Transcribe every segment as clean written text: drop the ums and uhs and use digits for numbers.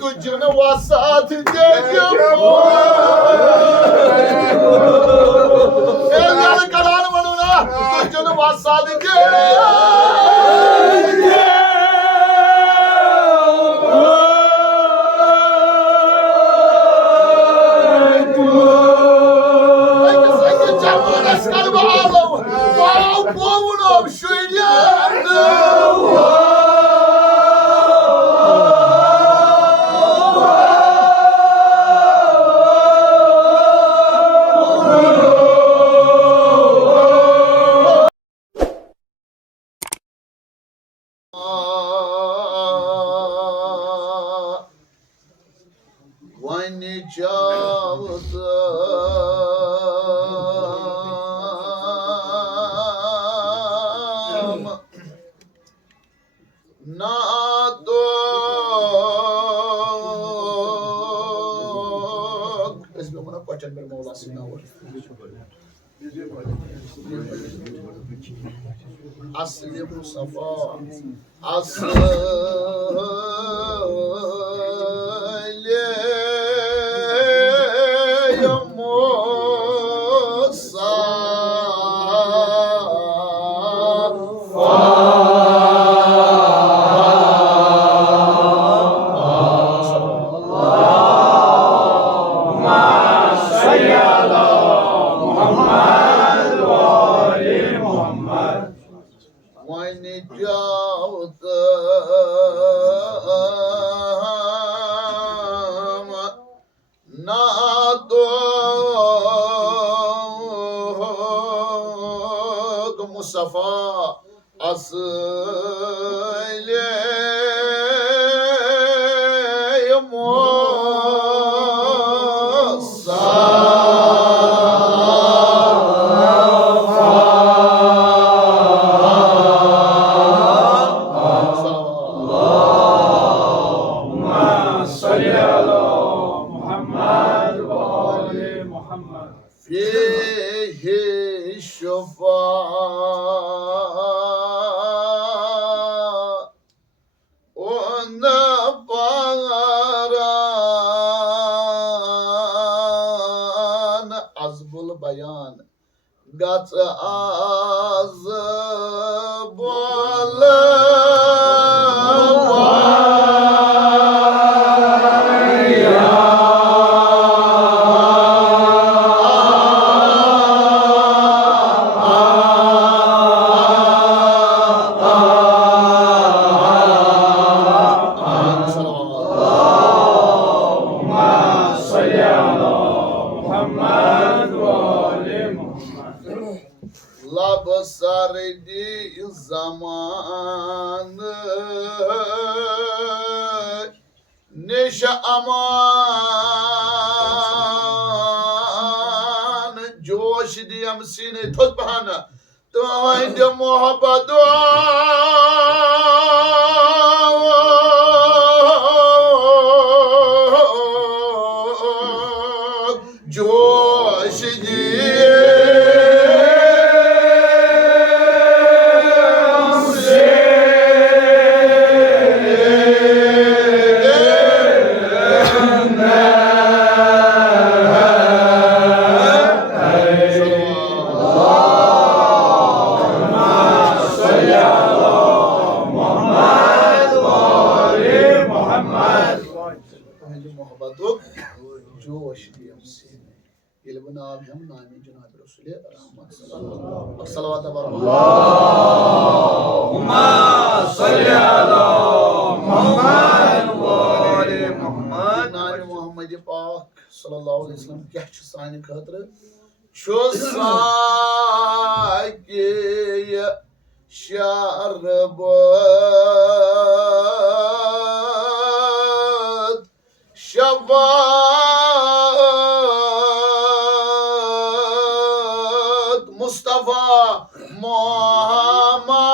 तुझन वसात दे करार म्हणू ना तुझन वसात दे Asli Mustafa Asli Mustafa Asli bayan gat az bola sardi zamanı neşe aman joş diyem seni tut bahana tuhayde muhabbet joş diye Allahumma salli ala Muhammed ve ali Muhammed. Nani Muhammed Pak sallallahu aleyhi ve sellem kya çu sani khatır çu saki şarbat şabat Mustafa Muhammed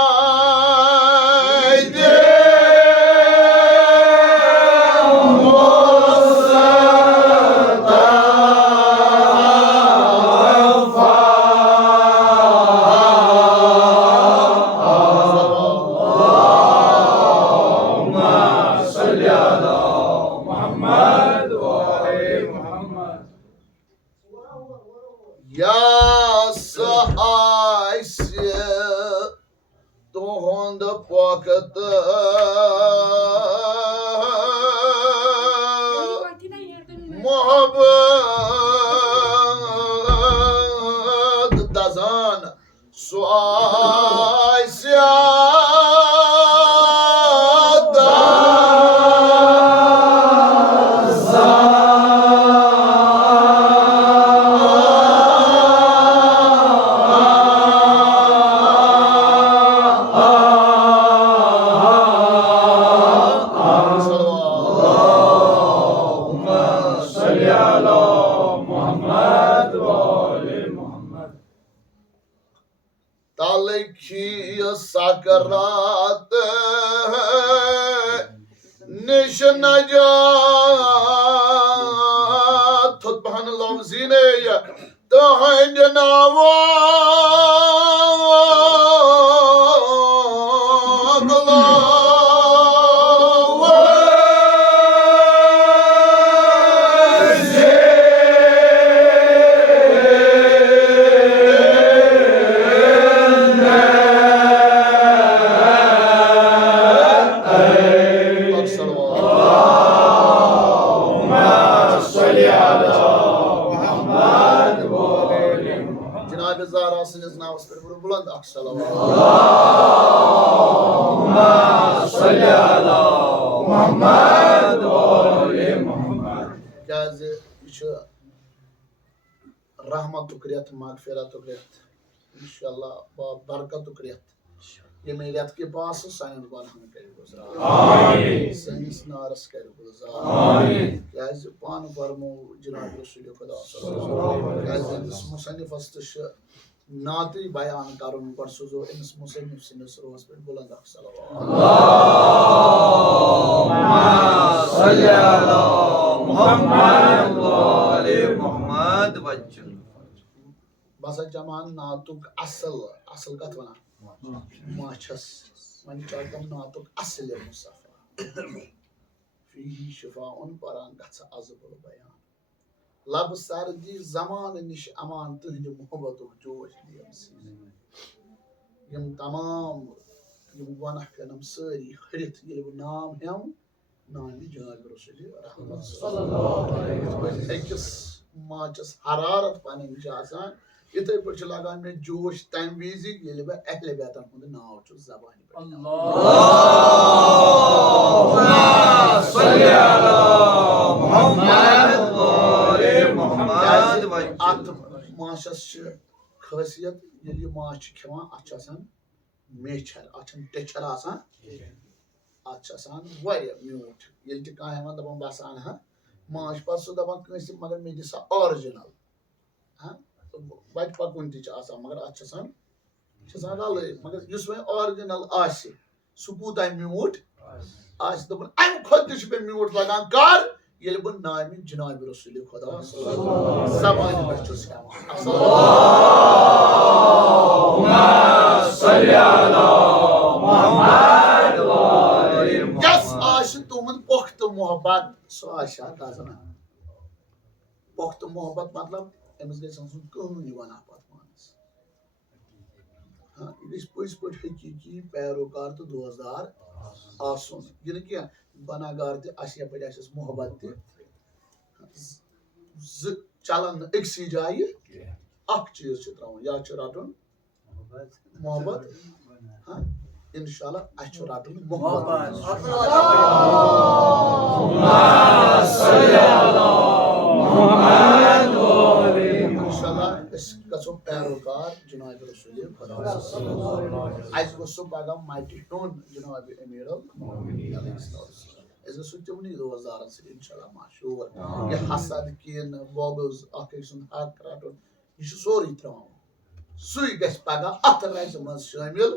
Allahumma salli ala Ya sahaysi tuhund pokat mohabbat dazan suaysi Sakarat nish najat thut bahan lafzine tahin janawa बुलंद Allahumma salli ala Muhammad wa ali Muhammad. Kaz şu rahmatuk riyat mağfiratuk riyat inşallah barakatuk riyat yemeliyat ke paas sayan banhan kare guzar amin sanis naras kare guzar amin kaz pan farmo janabi rasul khuda sallallahu alaihi wasallam kaz musannif astush नाती बयान करुन पर सुजो इन मुसन्निफ सिनस रोज पे बुलंद अल्लाहुम्मा सल्ली अला मुहम्मद व आले मुहम्मद वजल बस जमान नातुक असल कत वना माछस मन चाकम नातुक असल मुसफा फीही शिफाउन परान गछ अजबुल बयान लब सरदी जमान निश अमान तुहद मोहब्बत जोश यम तमाम यम गुनाह कनम सारी हरित ये नाम हम नाम जनाब रसूल रहमत सल्लल्लाहु अलैहि वसल्लम एकस माचस हरारत पनिन आसान इथे पर लगान में जोश तम विजी ये बे अहले बैतन हुंद नाव छु जबानी पर अल्लाहुम्मा सल्ली अला मुहम्मद at maças खासियत ये माछ खेवान अच्छा सान मेचर अच्छा टेचर आसान अच्छा सान वारिया म्यूट ये का है दबन बसान है माछ पर सो दबन कसी मगर मे दिसा ओरिजिनल हां बच पकुन ति आसान मगर अच्छा सान गल मगर युस वे ओरिजिनल आसी सुकूत म्यूट आस दबन अम खुद दिस पे म्यूट लगान कर ये बन नामी जनाब रसूल खुदा ज़बान पर चुस अल्लाहुम्मा सल्ली अला मुहम्मद व आले मुहम्मद यस आश तुमन पुख्त मोहब्बत सो आशा दाजना पुख्त मोहब्बत मतलब एमस गय संसुन कहानी वना पत मानस हां इस पुइस पट हकीकी पैरोकार तो 2000 आसुन ये क्या बनागार ते आशिया पे आशस मोहब्बत ते चलन एकसी जाय अख चीज छ त्रावन या छ राटन मोहब्बत हां इंशाल्लाह अछ राटन मोहब्बत अल्लाहुम्मा सल्ली अला मुहम्मद व आले इंशाल्लाह इस कसो पैरोकार जनाब रसूल खुदा सल्लल्लाहु अलैहि वसल्लम आज को सुबह माइटी टोन जनाब अमीर अलैहि सल्लम ऐसे सुचमनी 2000 से इंशाल्लाह माशूर ये हसद किन बोगस अकेशन हक राटन ये सोरी त्राव सुई गस पगा अतराइज मस शामिल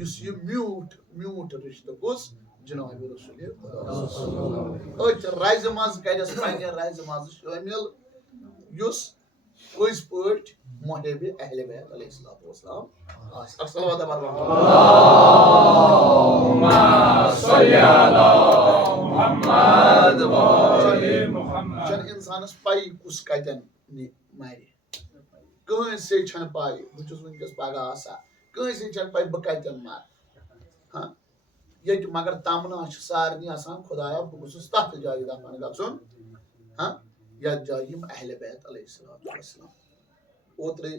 युस ये म्यूट रिश्ता कुस जनाब रसूल खुदा सल्लल्लाहु अलैहि वसल्लम ओच राइज मस कयस पगे राइज मस शामिल युस कोइस पट मोहबे अहले बैत अलैहिस्सलातु वस्सलाम अस्सलाम अल्लाहुम्मा सल्ली अला मुहम्मद व आले मुहम्मद जन इंसानस पाई कुस कतन मारे कहीं छन पाई बहुत वनकस पगह आसा कहीं छन पाई बह कतन मर हाँ ये मगर तमना सारे आसान खुदाया बह गुस तथ जाय दफन गन हाँ यथ जाय अहले बैत अलैहिस्सलाम ओत्रे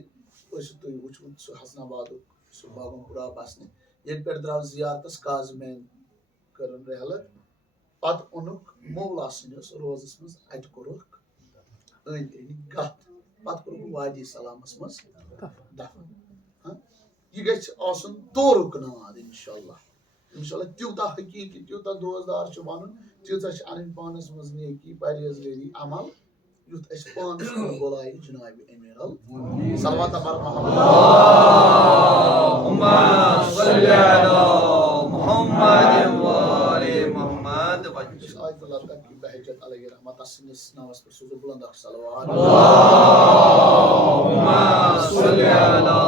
तुम वो सह हसनाबाद सह बागमपुरा बसने ये पे द्राव जियारतस काजमैन कर रहलत पत ओनुक मौला सनिस रोजस मज अत कोरुक अंद गत पत कोरुक वादी सलामस मज दफन हाँ यह गछ आसन तोरुक नमाज इंशाअल्लाह इंशाअल्लाह त्यूता हकीकी त्यूता दोजदार वन तीचा अन पानस मज नेकी परहेजगारी अमल युथ अस पानस बोलाय जनाब अमीर सल्लल्लाहु अल्लाहुम्मा सल्ली अला मुहम्मद व आले मुहम्मद आयत अल्लाह तक की बहजत अलैहि रहमत असनिस नवाज पर सुजु बुलंद सलवात अल्लाहुम्मा सल्ली अला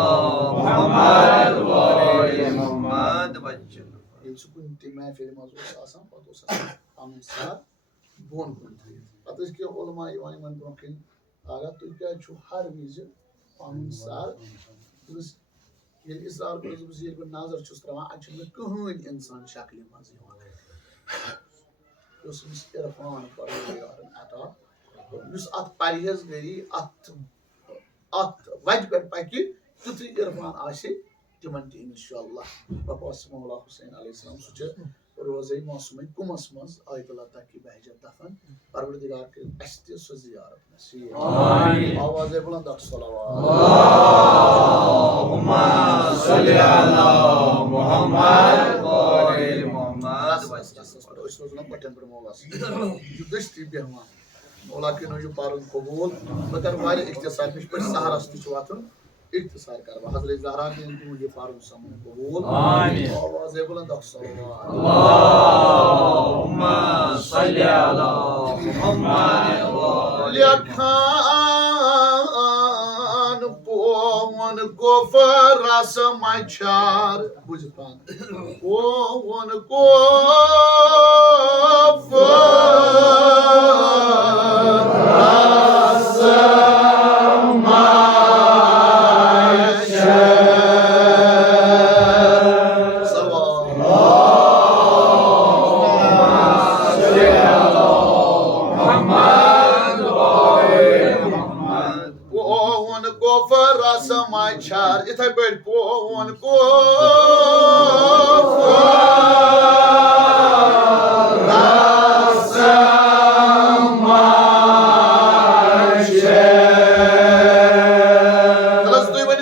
मुहम्मद व आले मुहम्मद ये सुकुन ते महफिल मज आसान पत पन सर बोन कुन पत के उलमा वन ब्रोकिन अगर तुम क्या हर विज पन सर ये इसार कर नजर त्रावान अ कहीं इंसान शक्ल मज इरफान अता अत परहेजगारी अत वत पे पकि तुथु इरफान आसे तिमन ति इंशाअल्लाह पापा मौला हुसैन अलैहिस्सलाम सह रोज़े मौसम कुमस मज आयत अल्लाह तक की बहजत दफन परवरदिगार के अस्ति सो जियारत नसीब आमीन आवाज़ बुलंद सलावत अल्लाहुम्मा सल्ली अला मुहम्मद व आले मुहम्मद पटन पर मौला दस्ती बेहमान मौला के नो पारुन कबूल बकर वाले इख्तिसार पे सहारा ति वातन इख्तिसार कर हजरत ज़हरा के ये पारुन समन कबूल आमीन आवाज़ बुलंद सलावत अल्लाहुम्मा सल्ली अला मुहम्मद व आले खान पोवन गोफर रस मचार बुझपान पोवन गोफर रस समाचार इथे पे पोवन को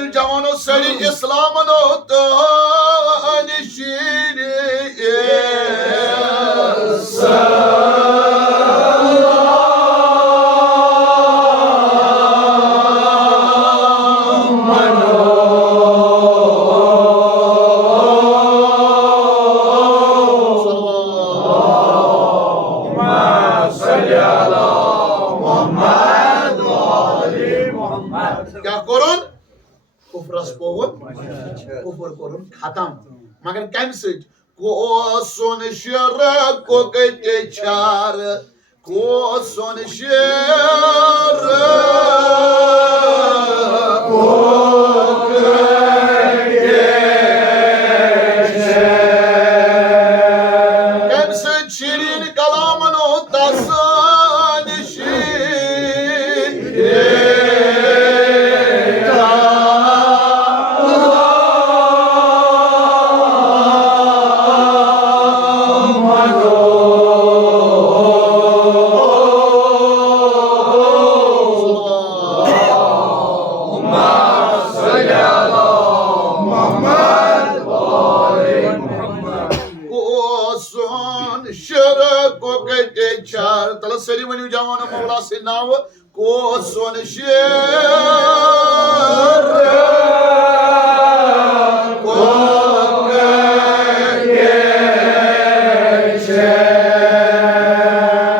जवानो सड़ी इस्लाम नो तो खत्म मगर कम को सुन शर को कते चार को सुन शर को कम शिरीन कलाम नो तसान सरी वनु जवान मौला से नाव को सोन शेर को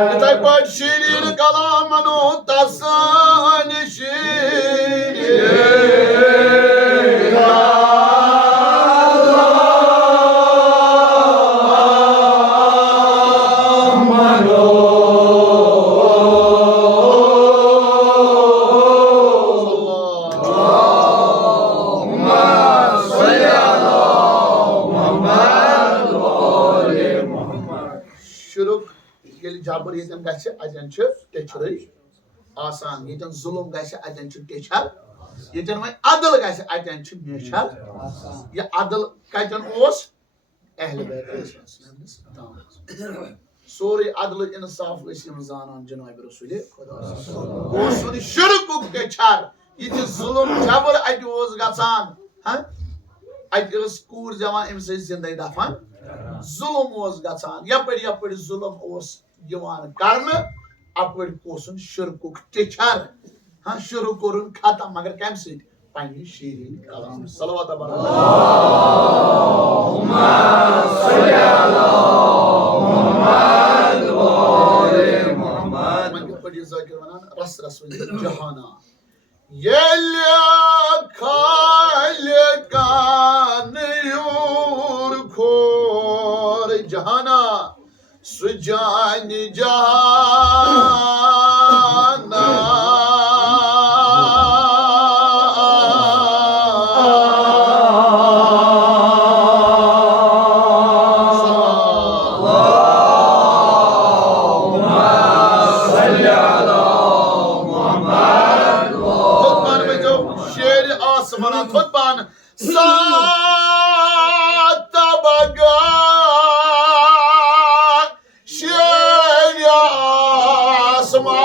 इतै पर शिरीन कलाम no तसान Yeli jabr yeten gase aten ç teçrey asan. Yeten zulum gase aten ç teçer. Yeten ve adıl gase aten ç meçer. Ya adıl katen os ehl-i beyt aleyhisselam'ız. Tamam. Sori adlı insaf isim zanan Cenab-ı Resulü o suri şirk geçer. Yeti zulüm jabr adoz gasan. Ha? Adoz kur zaman emse zindagi dafan. Zulüm oz gasan. Yapır zulüm oz yaman karnı. Apır kosun şirk geçer. Ha şirk korun khatam magar kemse pani şirin kalam. Salavat bar. Allahumma salli ala Muhammad wa ali Muhammad. Man padi zakir wanan ras rasul jahana. Yelya kalkan yur kor jahana sujan jahana. Khutban satabaga şerya asma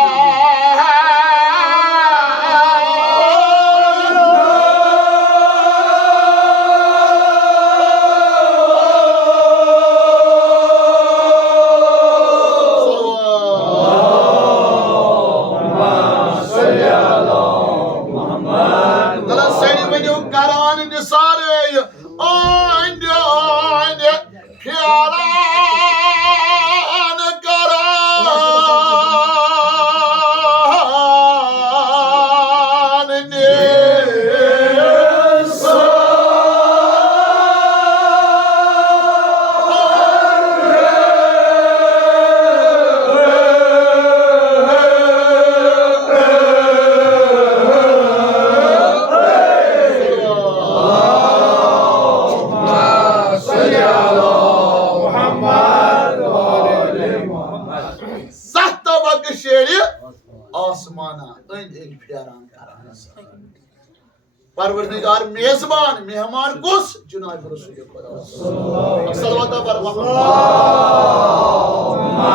परवरदिगार मेजबान मेहमान कुस जनाब रसूल खुदा सल्लल्लाहु अलैहि अल्लाहुम्मा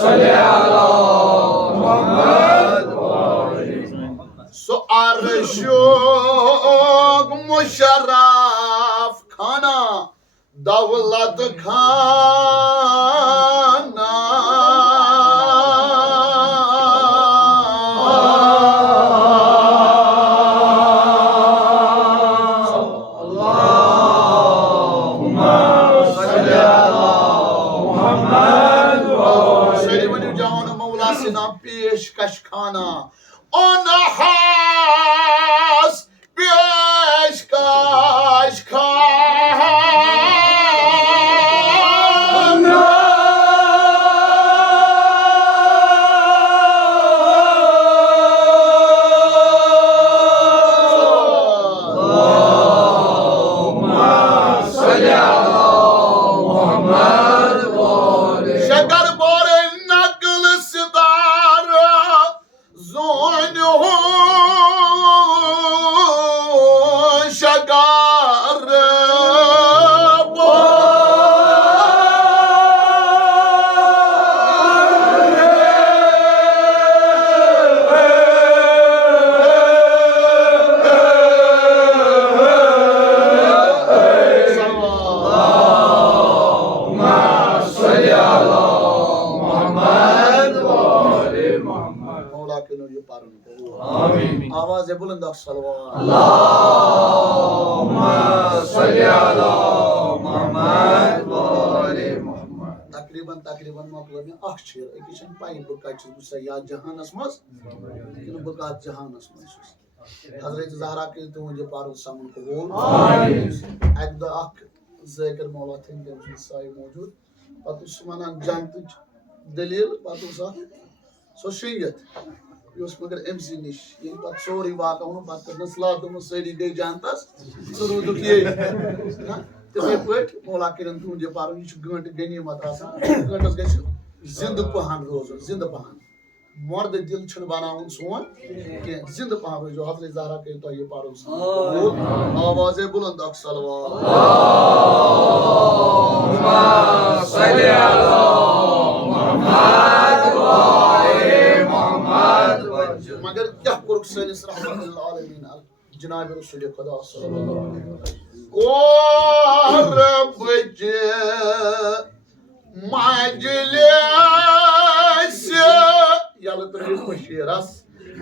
सल्ली अला मुहम्मद सो अर्शो मुशर्रफ खाना दौलत खाना Kashkana on a house आवाज बुलंद सल्लल्लाहु अल्लाहुम्मा सल्ली अला मुहम्मद व आले मुहम्मद तकरीबन मतलब में अख छ एकिशन पाई बु कछ मुसा या जहानस मस कि बकात जहानस मस हजरत ज़हरा के तो जो पारो सामन को बोल आमीन एक द अख ज़िक्र मौला थे के साई मौजूद पतु सुमना जानत दलील पतु सा सो शियत Yos मगर एमसी निश ये बात सोरी बात उन बात करना सलाह तुम सही गई जानतास सुरू दुखिए ना ते पे पट मोला किरन तू जे पारो ये गंट गनी मत आसा गंटस गछ जिंद पहन रोजन जिंद पहन मर्द दिल छन बनाउन सोन के जिंद पहन रोजो हजरत ज़हरा के तो ये पारो आवाज़ बुलंद अक्सलवात अल्लाहुम्मा सल्ली अला मुहम्मद व आले मुहम्मद मगर क्या कुर्क सैनिस रहमतुल्लाह अलैहि जनाब रसूल खुदा सल्लल्लाहु अलैहि वसल्लम ओ रब जे मजलिस यल्ला तरी बशीरस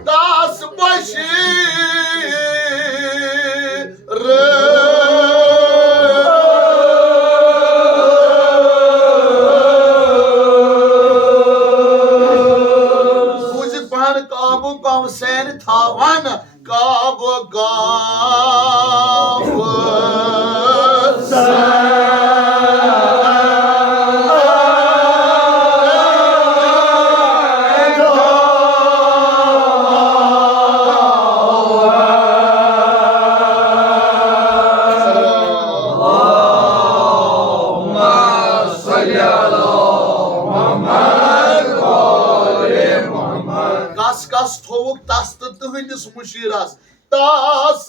दास बशीर बुझ पान काबू कम सैन थावन काबू गाव तुहंदिस मुशीरस तास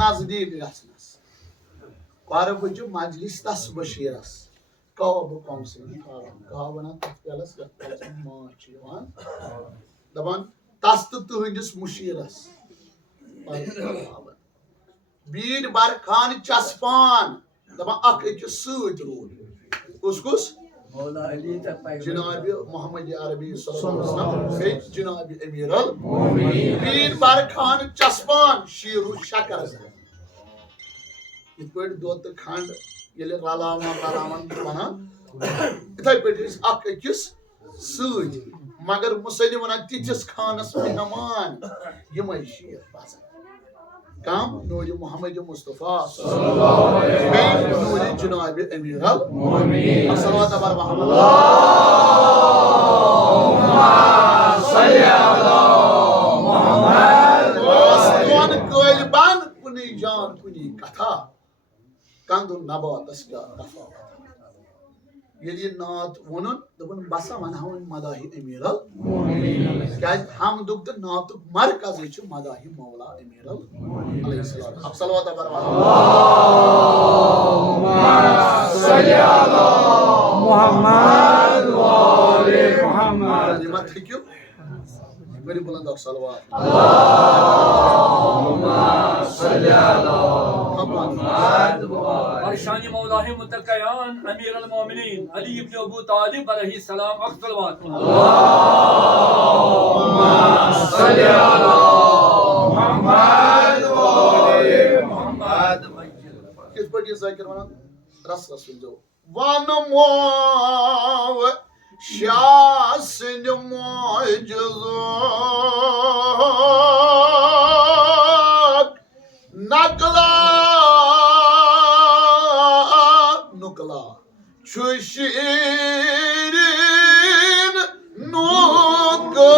नजदीक गसनस कर्ब मजलिस तस बशीरस कब कम से कह वन तलस दपान तस तो तुहंदिस मुशीरस बीड बार खान चस्पान दपान अख अकिस सत रूद कुस कुस जनाब मोहम्मद अरबी सल्लल्लाहु अलैहि वसल्लम जनाब अमीरुल मोमिनीन बीड बार खान चस्पान शीरु शकर इत पे दो तो खंड ये रलावन वन इथे पे अख अकिस सत मगर मुसलिम वन तिस खानस मेहमान यम शीर बसान कम नूर मोहम्मद मुस्तफा सल्लल्लाहु अलैहि वसल्लम नूर जनाब अमीरुल मोमिनीन सल्लल्लाहु अलैहि वसल्लम अल्लाहुम्मा सल्ली अला मुहम्मद दोन कलबन कुनी जान कुनी कथा कंदु नबातस का दफा ये नात वन दपन बसा वन मदाही अमीरुल मोमिनीन क्या हम दुख नात मरकज मदाही मौला अमीरुल अलैहिस्सलाम अब सल्लल्लाहु अलैहि वसल्लम अल्लाहुम्मा सल्ली अला मुहम्मद व आले मुहम्मद मत क्यों मेरी बुलंद सल्लल्लाहु अल्लाहुम्मा सल्ली अला मुहम्मद व शान मौलाहि मुतक़य्यान अमीरुल मोमिनीन अली इब्न अबू तालिब अलैहि सलाम अक़सलवात अल्लाहुम्मा सल्ली अला मुहम्मद व आले मुहम्मद किस पर ये ज़िक्र वना रस रसूल जो वन मोव शासन मोजज़ात नकला नुकला शुशीरीन नुकला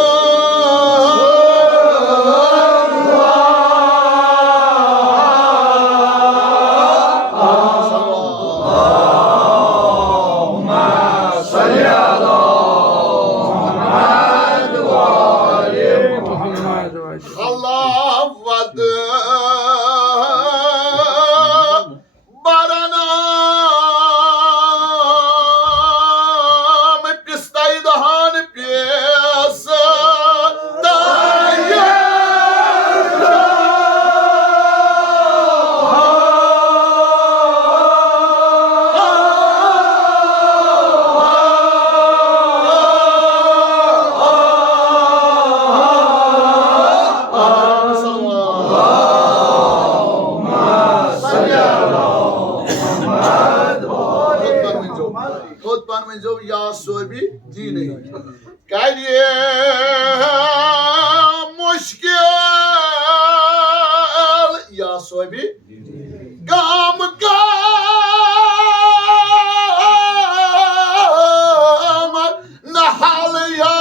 करिए मुश्किल या सोबी गाम काम नहाल या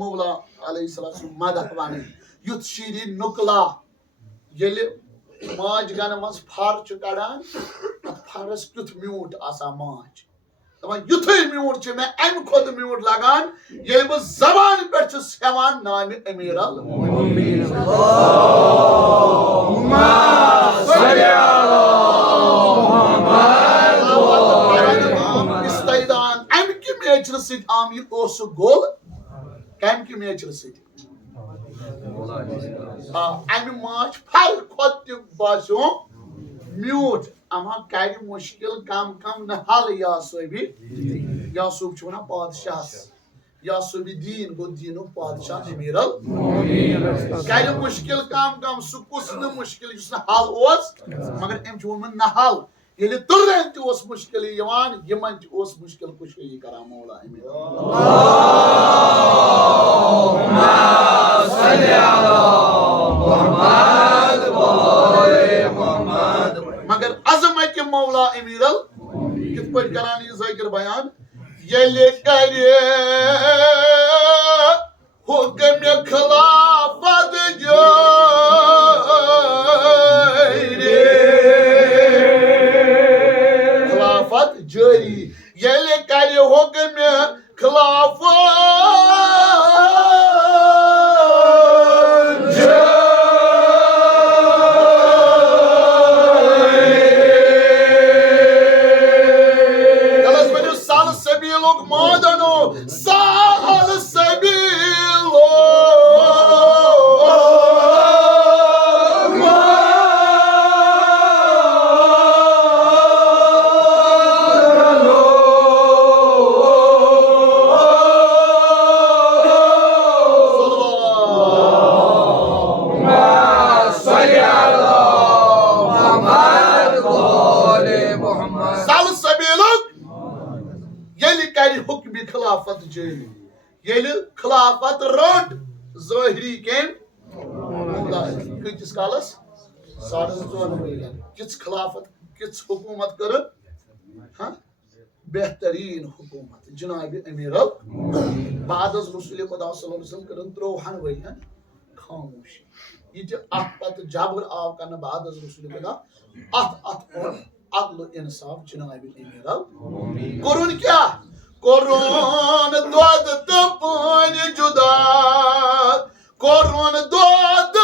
मौला अलैहिस्सलाम मदद वानी युत शीरी नुकला येले माज गन मस फार च कड़ान फारस कुत म्यूट आसा माज तमा युथै म्यूट छ मैं एम खुद म्यूट लगान येले ब जबान पे छ सेवान नाम अमीर अल मोमिनीन अल्लाहुम्मा सल्ली अला मुहम्मद इस्ताइदान एम की मेचर सिट आम ये ओस गोल कैम की मेचर सिट अमि माच फल खुद बासो म्यूट अमा कर मुश्किल कम कम न हल या सोबी या सोब छ वना पादशाह या सोबी दीन गो दीनो पादशाह अमीरल कर मुश्किल कम कम सुकुस न मुश्किल जुस न हल ओस मगर एम छ वमन न हल येले तुरन त ओस मुश्किल यवान यमन त ओस मुश्किल कुशई करा मौला अमीर अल्लाहुम्मा सल्ली अला मुहम्मद व आले मुहम्मद मगर अजमत के मौला अमीरल कित पर करानी ज़िक्र बयान येले करे हुक्म खिलाफत जारी खिलाफत जारी येले करे हुक्म खिलाफत खिलाफत जारी येले खिलाफत रोड ज़ाहिरी के किस कालस 4.5 मिलियन किस खिलाफत किस हुकूमत कर हां बेहतरीन हुकूमत जनाब अमीर बाद रसूल खुदा सल्लल्लाहु अलैहि वसल्लम करन 3 वरियन खामोशी ये अत जबर आव करन बाद रसूल खुदा अत अदल इंसाफ जनाब अमीर करुन क्या कोरोन दूध तो पानी जुदा कोरोन दूध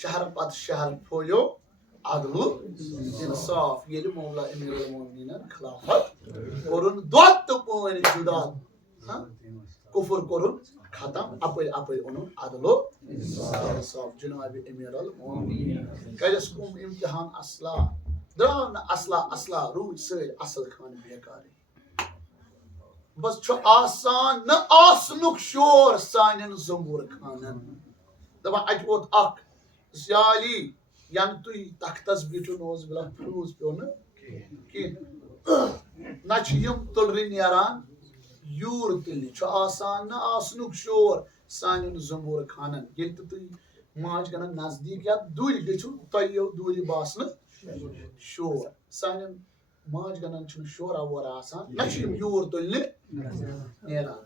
शहर पद शहर फोयो अदलु इंसाफ ये मौला अमीरुल मोमिनीन खिलाफत करुन दोत पोन जुदा कुफर करुन खत्म अपल अपल ओनुन अदलु इंसाफ जनाब अमीरुल मोमिनीन कयस कुम इम्तिहान असला द्रान असला असला रूज से असल खान बेकार बस छ आसान न आसनुक शोर सानन जंबूर खानन दबा अजवत अख ज़ाली यान तुई तख्तस बिठो नोज बिला फ्रूज पे न कि ना तुलरी नेरान यूर तुलि आसान ना आसनुक शोर सान जमूर खानन ये तुम माज गन नजदीक या दूर गो तुम दूर बासन शोर सान माज गन शोर वोर आसान ना यूर तुलि नेरान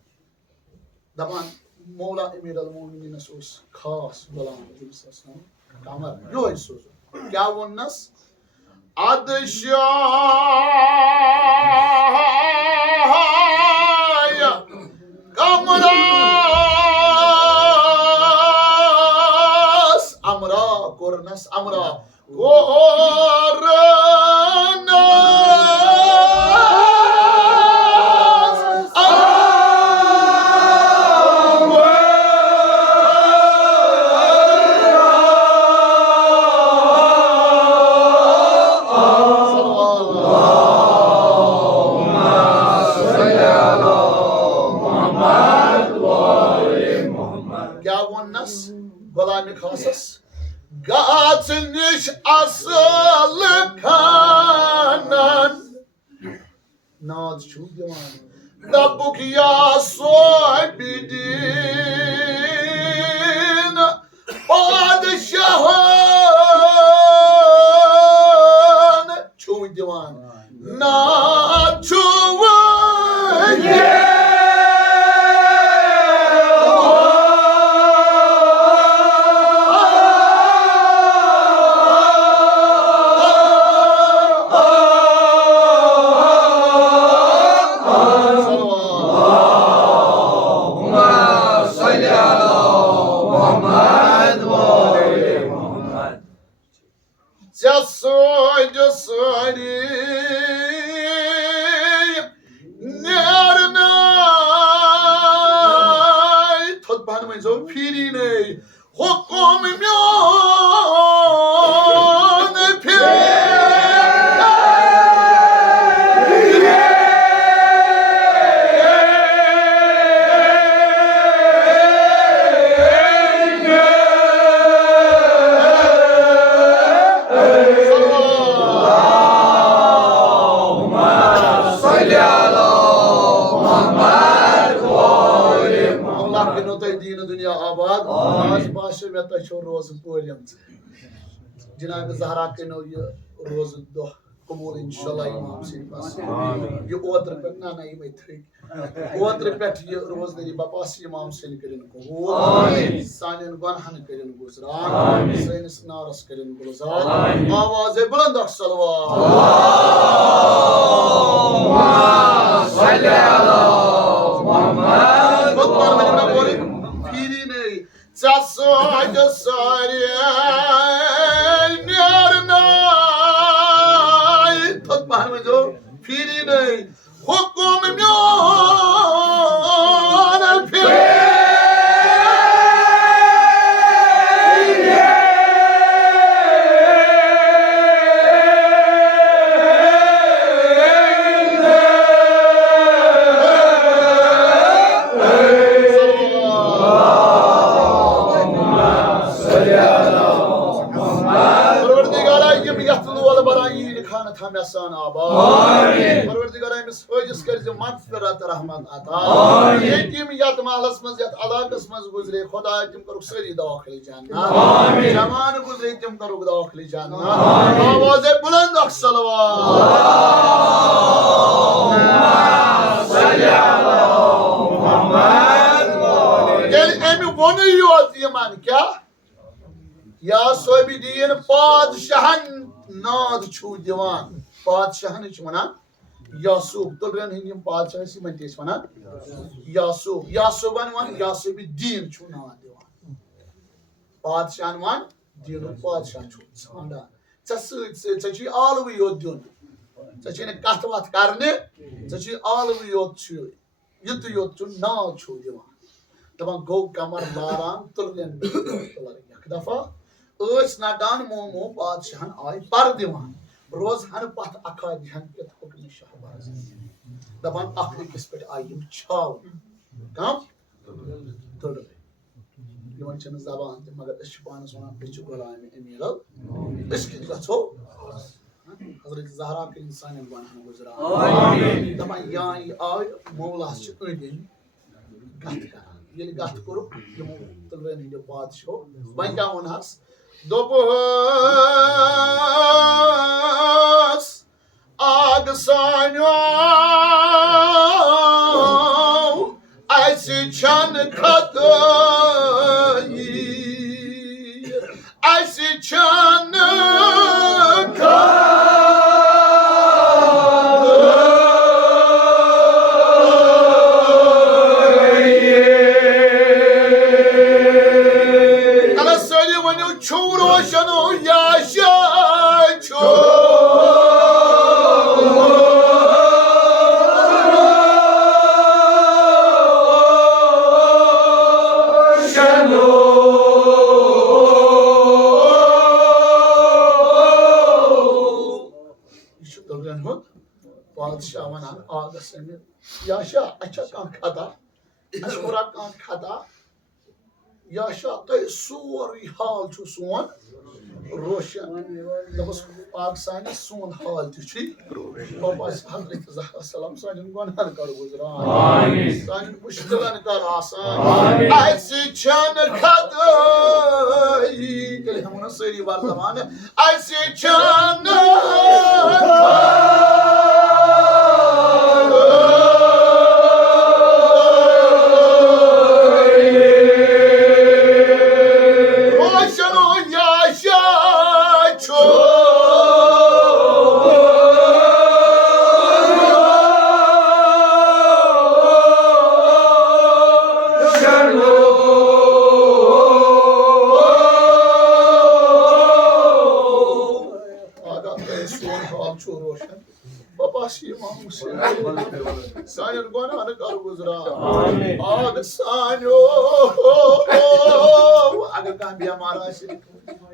दपान मौला अमीर अल मोमिनीन खास गुलाम कमर यो सोज क्या वनस अदशाय कमरास अमरा कोरनस अमरा गुलाम खासस गाछ निश असल खानन नाद छु दिवान दबुक या सोबिदीन पादशाहन छु दिवान नाद छु रोज पोलम जनाब जहरा कनो ये रोज दो कबूल इंशाल्लाह इमाम सिंह पास ये ओत्र पे ना ये थी ओत्र पे ये रोज दरी बापास इमाम सिंह करिन कबूल आमीन सानन गुनाहन करिन गुजरान आमीन सैनस नारस करिन गुलजार आवाज बुलंद सलवात अल्लाहुम्मा सल्ली अला मुहम्मद खुतबा में ना बोली फिरी नहीं Sasoy sariyay nirnay Tut bahar mein jo firi nahi hukum myan al firi Hamasan abad Parvardigara imiz hojis karzi magfirat rahmat ata yetim yatma alasmaz yat alaqasmaz guzre Khuda tim karuk sari dakhil jannat zaman guzre tim karuk dakhil jannat आवाज़ बुलंद सलवात अल्लाहुम्मा सल्ली अला मुहम्मद गल Amy वोने योत यमान क्या या सोबिदीन पादशाहन नाद छु दिवान पादशाहन छु वनान यासूब तुलरन हिंदिम पादशाह सिमन तेस वनान यासूब यासूबन वन यासूबुद्दीन छु नाद दिवान पादशाहन वन दीन पादशाह छु सांडा ची आलव योत दिन ची कथ वथ करने ची आलव योत छु युत योत छु नाद छु दिवान दपान गो कमर लारान तुलरन एक दफा नादान मोमो बादशाहन आय पर दिवान रोज हन पथ अखाद हन पित हुक्म शहबाज दपान अखिस पे आय छाव कम तुल यमन छन जबान मगर अस पानस वनान पे गुलाम अमीर अस कि गछो हजरत ज़हरा के इंसान गुनाह गुजरा आमीन दपन या आय मौला अंदि गत कर ये गत कर तलवन हंद बादशाह वह क्या वनस दोपहस आग सानो ऐसी छन खतई ऐसी छन बादशाह वनान आगस याशा अच्छा कह खदा अशुरा कह खदा याशा तो सोरी हाल सोन रोशन दपस पाक सानि सोन हाल ती पापा हजरत ज़हरा सलाम सान गुनाह कर गुजरान आमीन सान मुश्किलन कर आसान आमीन ऐसी छन खदाई कल हम सरी बार जमान ऐसी छन सानियन गुनाह कर गुजरा आमीन आग सानो अगर कह बीमार आसे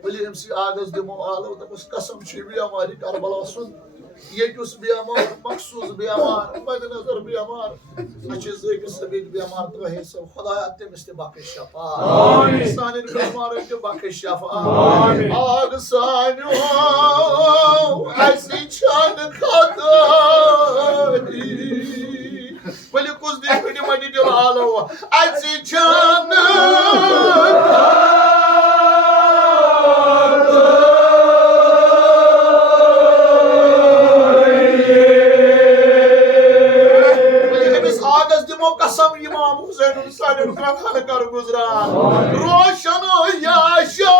बोले हमसी आगस दिमो आलो तबस कसम छी बीमारी करबला सुन ये कुछ बीमार मखसूस बीमार मदनजर बीमार अच्छे ज़िक्र सभी बीमार तो है सब खुदा तमिस ते बाकी शफा आमीन सानियन बीमार के बाकी शफा आमीन आग सानो ऐसी छन खदाई बोले कुछ दिन पहले मडी जो आलो ऐसी छन कसम इमाम हुसैन सानियन गुनाह कर गुजरान रोशन याशा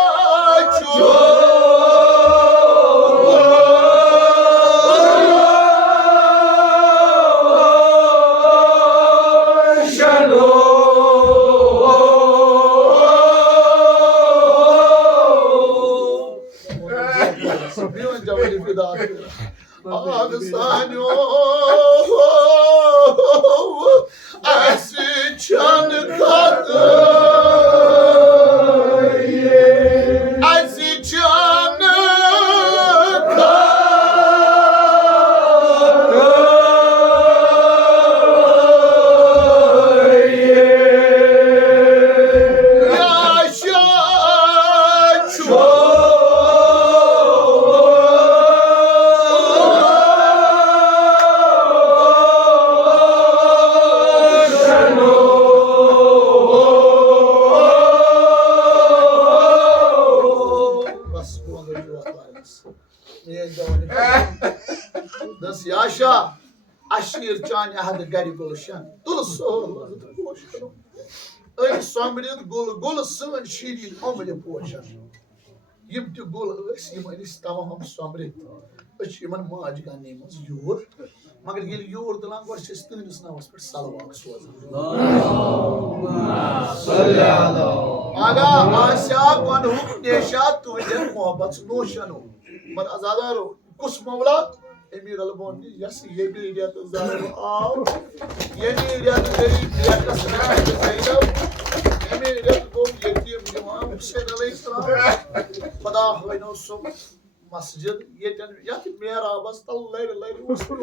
आग सानो ऐसी छन खदाई ऐसी छन दस याशा अशीर चान अहद गर गुलशन तुल सोल सोमरित गुल गुल सन शीरीन अमल पोशन यम त गुल यम तमाम सोमरित यमन माज गाने मज योर मगर ये योर दलान गोर तहस नावस पे सलवाक सोजन आगा आशा कनहुक नेशा तुझे मोहब्बत नोशनो मत आजादारो कुछ मौला एमीर अलबोनी यस ये भी रियात ज़ाहिर आओ ये भी रियात तेरी रियात का सना है सैयद एमीर रियात को यतीम इमाम हुसैन अलैहिस्सलाम खुदा होइनो सो मस्जिद ये तन यात मेरा बस तल्ले ले उसको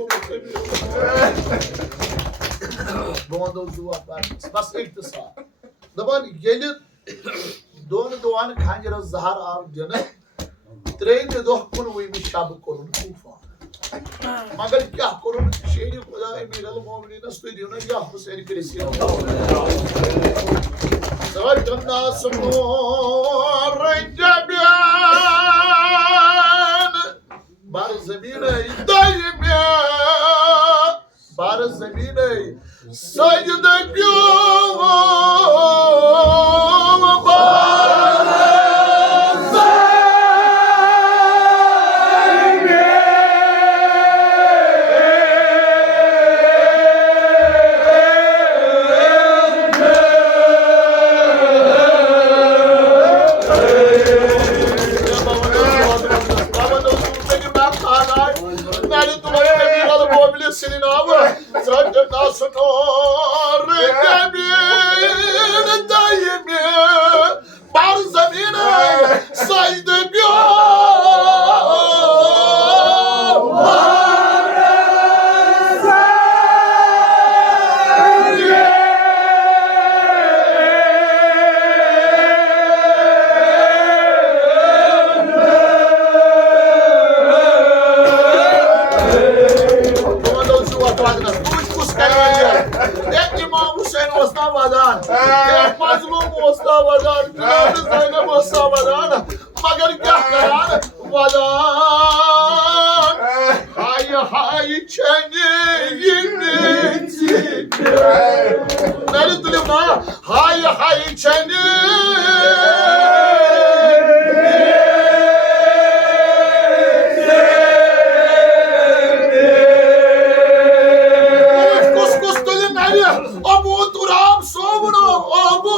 बोंदो दुआ बस इख्तिसार दबन येले दोन दोन खंजर ज़हर आव जन त्रेन दो कुन वी शब कोन तूफान मगर क्या करूं शेरी खुदा अमीर अल मोमिनीन तुम दियो ना या हुसैन कृषि सजना सुनो रंजबियान बार जमीन दायमिया बार जमीन सजद क्यों मगर क्या करान वदान हाय हाय चने मेरे दिल में हाय हाय चने कुछ दिल मेरे Abu तुराम सोवनो Abu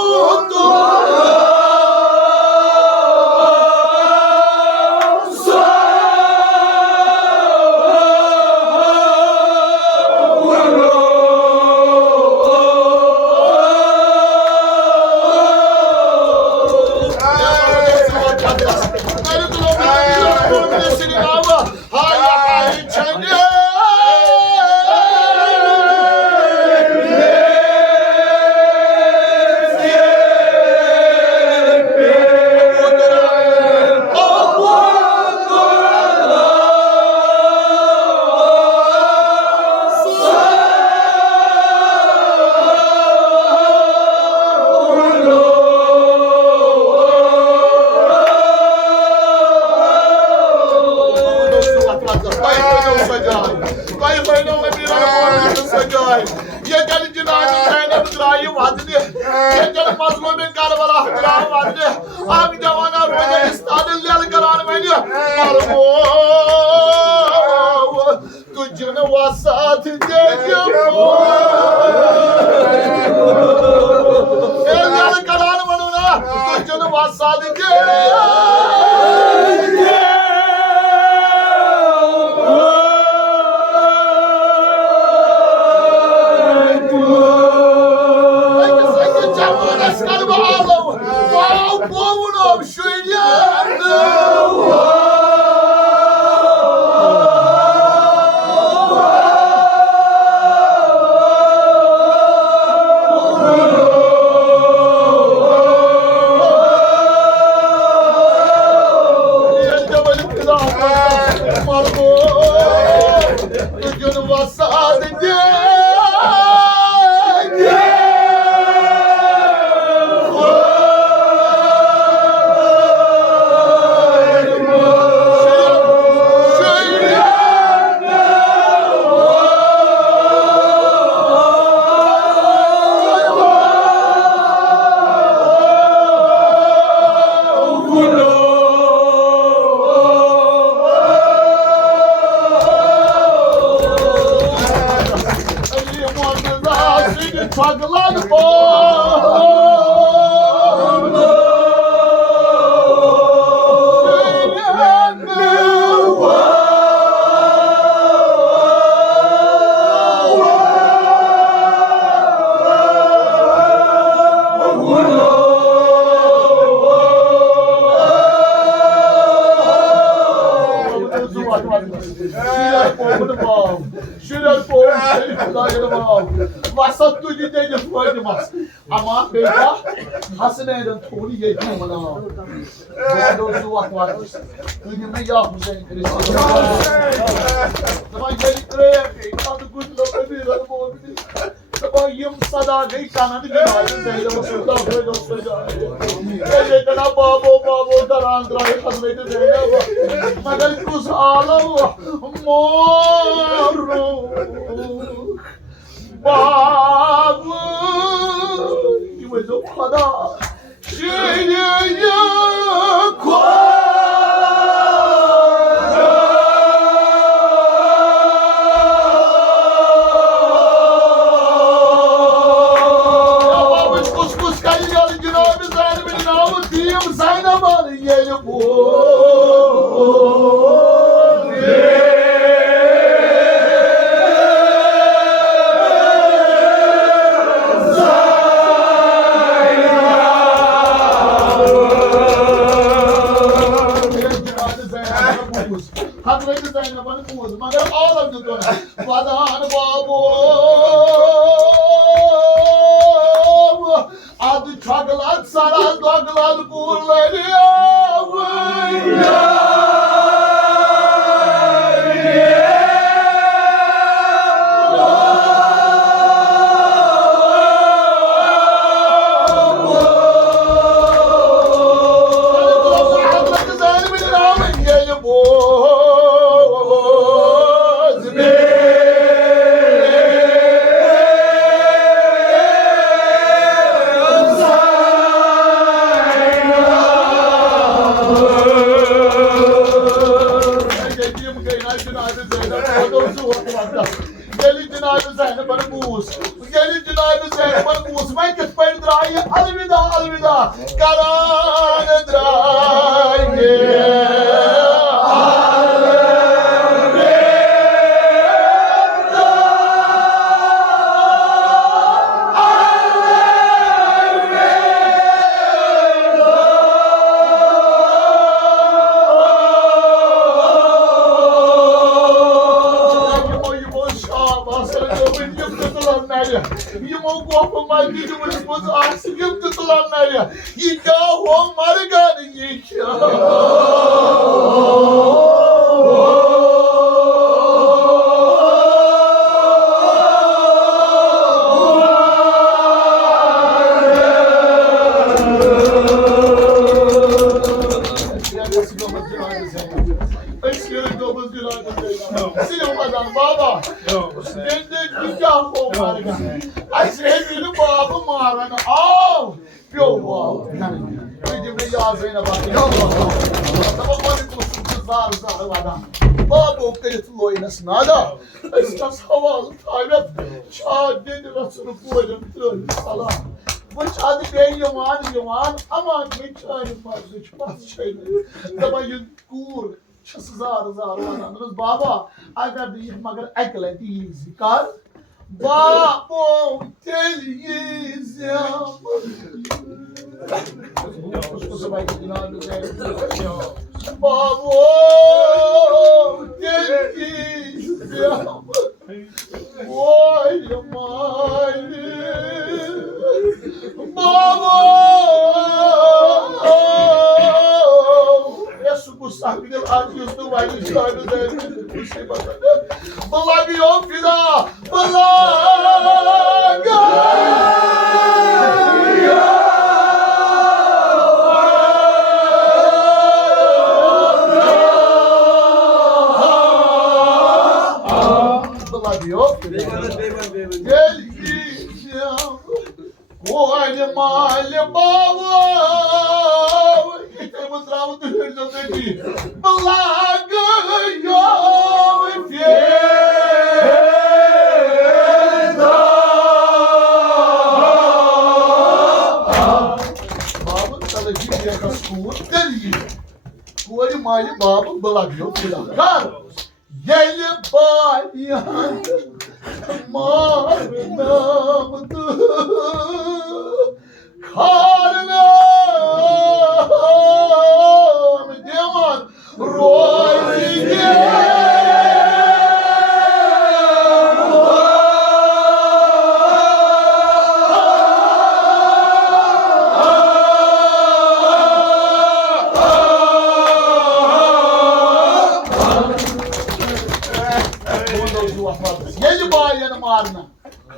Shoot Vasat tuji de foi mas. Ama beta haseneden thori yedi mana. Doğru duvar var. Dünyada yapmışsın Hristiyan. Zaman gelikre kandı kutla bir araba bir. Sabah yım sada gay kanadı günaydın zeyle başında böyle dostlar. Ey kana babo darandray hazreti zeynep. Magal kus Allah moru. Babu yuvazo kada şeyliye koy. Alvida, karan draye. Nada, estas havalı tayyip şahidini Resulü koydum salam. Bu şahidi ben yaman ama ne çayım var hiç pas şeyleri. Ama yüzgur çısızar anladınız baba. Agar değil magar ekle değil zikar. Babo televizyon. Kusura bakmayın Babo televizyon. Vay aman. Babo. Sabe adios do vai estar no zero. Balaga yok fida. Balaga. Balaga yok. Gel gideceğim. Koyma mal baba. Mostrar Deus eu tenho Balaga eu fieda. Baba televiziya kaskuğu deli. Koyma mal baba balaga eu fieda. Yeli bayan marnamdı. Karnım diyor Roziye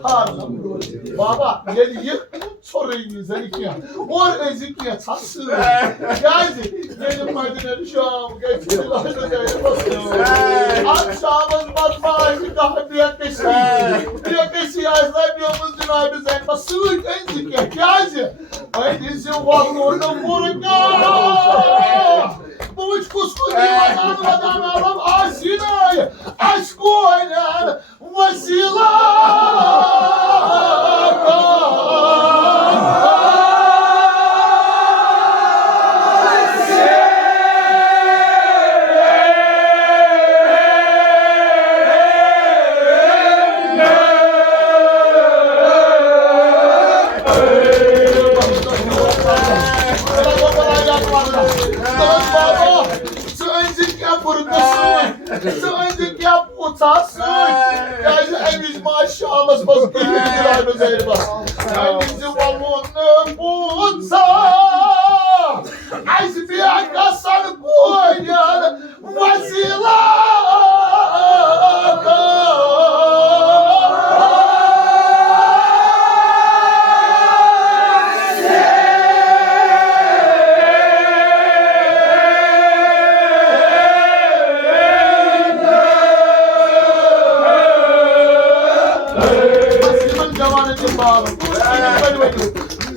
Karnım. Baba gel yık. Sorayım sen ikiye. Or ezikiye çatsın. Geldi. Gelin Medine'li Şam. Geçti başta değeri basıyor. Akşamın batmayı daha büyük beşi. Büyük beşi yazlar diyoruz Cenab-ı Zeynep'e. Sığık ezikiye. Geldi. Aynısı var orada vurga. Bu üç kusku divadan alam asinay. Aşk oynar vasila. Söndük yap utansın. Yani en maşallah basıp bir özel bas. Elimizi balonum butsa. Az bir akasan koyar. Vasila.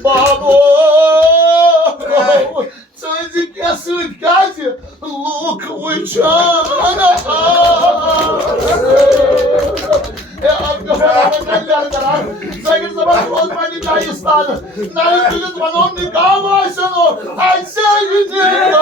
Babo, söndük ya sütgacı, look uçana. Sayın zaman Osmanlı Dayıstanı, Narıntılız bana onun nikahı ay sevgili.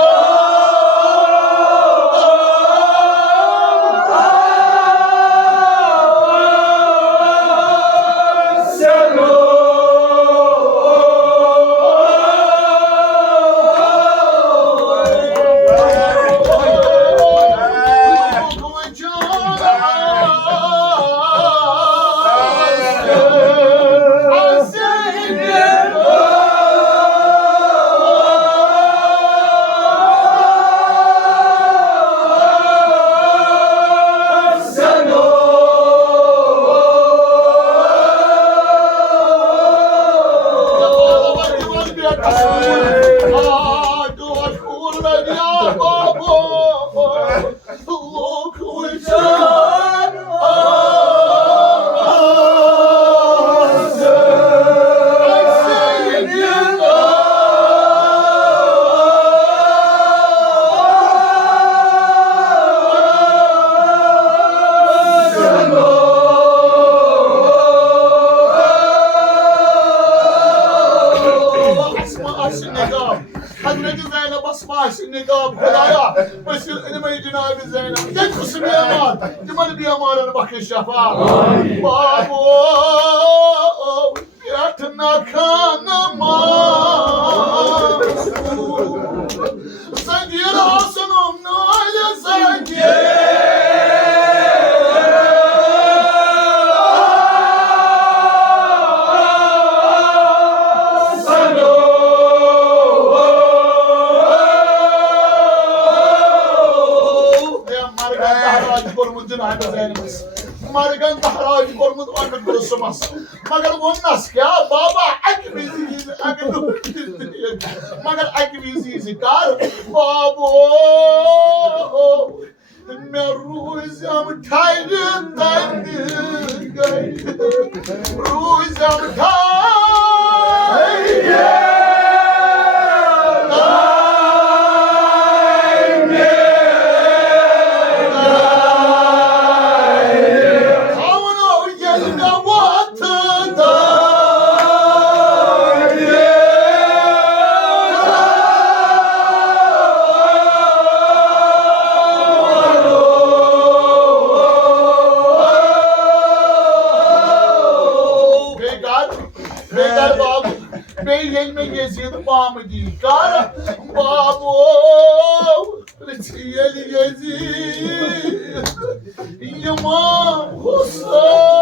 Hazreti Zeynep basmaşı nikah helaya. Başır önüme Cenab-ı Zeynep. Gel kusum yaman. Cumali bir yamanına bakın şafa. Babo. Yatına kanıma. Sen gir asınım nâle sen gir. Margan tahraj kormut anlık kurusumaz. Magar vonnas ya baba akbizi magar akbizi kar babo meruzam taydın ruzam taydın. Geziyordu bağımı değil. Kara babo Rıçiyeli geziyor Yaman Husa